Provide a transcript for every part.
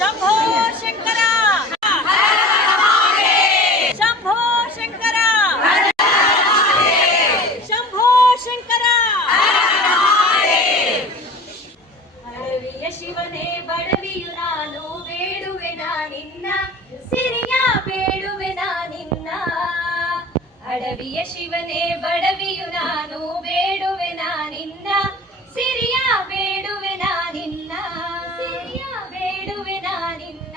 ಶಂಭೋ ಶಂಕರ ಶಂಭೋ ಶಂಕರ ಶಂಭೋ ಶಂಕರ. ಅಡವಿಯ ಶಿವನೇ ಬಡವಿಯು ನಾನು ಬೇಡುವೆ ನಿನ್ನ ಸಿರಿಯ ಬೇಡುವೆ ನಿನ್ನ. ಅಡವಿಯ ಶಿವನೇ ಬಡವಿಯು ನಾನು ಬೇಡುವೆ ನಿನ್ನ ಸಿರಿಯ ಬೇಡುವೆ ನಿನ್ನ ಸಿರಿಯ ಬೇಡುವೆ ನಿನ್ನ.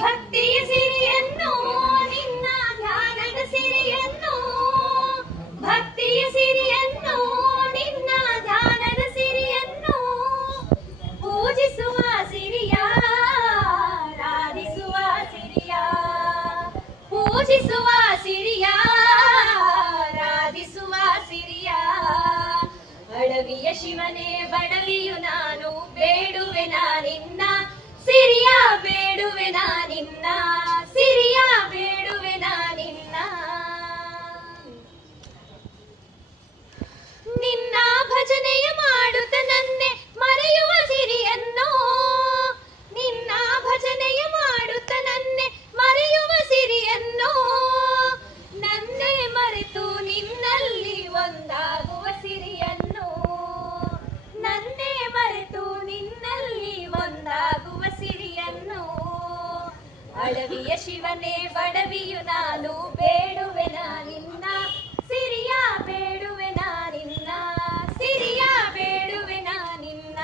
ಭಕ್ತಿಯ ಸಿರಿಯನ್ನು ನಿನ್ನ ಧ್ಯಾನದ ಸಿರಿಯನ್ನು ಭಕ್ತಿಯ ಸಿರಿಯನ್ನು ನಿನ್ನ ಧ್ಯಾನದ ಸಿರಿಯನ್ನು ಪೂಜಿಸುವ ಸಿರಿಯ ರಾಧಿಸುವ ಸಿರಿಯ ಪೂಜಿಸುವ ಸಿರಿಯ ರಾಧಿಸುವ ಸಿರಿಯ. ಅಡವಿಯ ಶಿವನೇ ಬಡವಿಯು ನಾನು ಬೇಡುವೆ ನಿನ್ನ ಸಿರಿಯ ಬೇಡುವೆ ನಿನ್ನ ಸಿರಿಯ ಬೇಡುವೆ ನಿನ್ನ. ನಿನ್ನ ಭಜನೆಯ ಮಾಡುತ್ತ ನನ್ನೆ ಮರೆಯುವ ಸಿರಿಯನ್ನು ನಿನ್ನ ಭಜನೆಯ ಮಾಡುತ್ತ ನನ್ನೆ ಮರೆಯುವ ಸಿರಿಯನ್ನು ನನ್ನೇ ಮರೆತು ನಿನ್ನಲ್ಲಿ ಒಂದಾಗುವ ಸಿರಿಯನ್ನು ನನ್ನೇ ಮರೆತು ನಿನ್ನಲ್ಲಿ ಒಂದಾಗುವ ಸಿರಿಯನ್ನು. ಅಡವಿಯ ಶಿವನೇ ಬಡವಿಯು ನಾನು ಬೇಡುವೆ ನಿನ್ನ ಸಿರಿಯ ಬೇಡುವೆ ನಿನ್ನ ಸಿರಿಯ ಬೇಡುವೆ ನಿನ್ನ.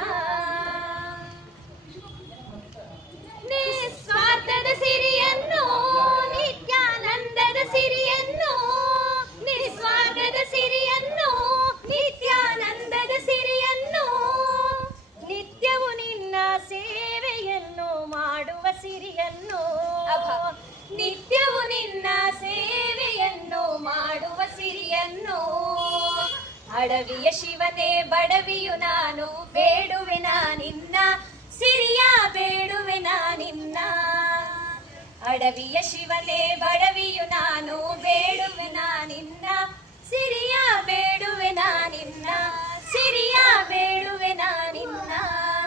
ನಿಸ್ವಾರ್ಥದ ಸಿರಿಯನ್ನು ನಿತ್ಯಾನಂದದ ಸಿರಿಯನ್ನು ನಿಸ್ವಾರ್ಥದ ಸಿರಿಯನ್ನು ನಿತ್ಯಾನಂದದ ಸಿರಿಯನ್ನು ನಿತ್ಯವು ನಿನ್ನ ಸೇವೆಯನ್ನು ಮಾಡುವ ಸಿರಿಯನ್ನು ನಿತ್ಯವು ನಿನ್ನ ಸೇವೆಯನ್ನು ಮಾಡುವ ಸಿರಿಯನ್ನು. ಅಡವಿಯ ಶಿವನೇ ಬಡವಿಯು ನಾನು ಬೇಡುವೆ ನಿನ್ನ ಸಿರಿಯ ಬೇಡುವೆ ನಿನ್ನ. ಅಡವಿಯ ಶಿವನೇ ಬಡವಿಯು ನಾನು ಬೇಡುವೆ ನಿನ್ನ ಸಿರಿಯ ಬೇಡುವೆ ನಿನ್ನ ಸಿರಿಯ ಬೇಡುವೆ ನಿನ್ನ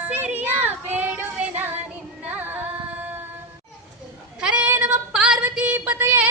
ಸಿರಿಯ ಬೇಡುವೆ ನಿನ್ನ. ಹರೇ ನಮ ಪಾರ್ವತಿ ಪತಯೇ.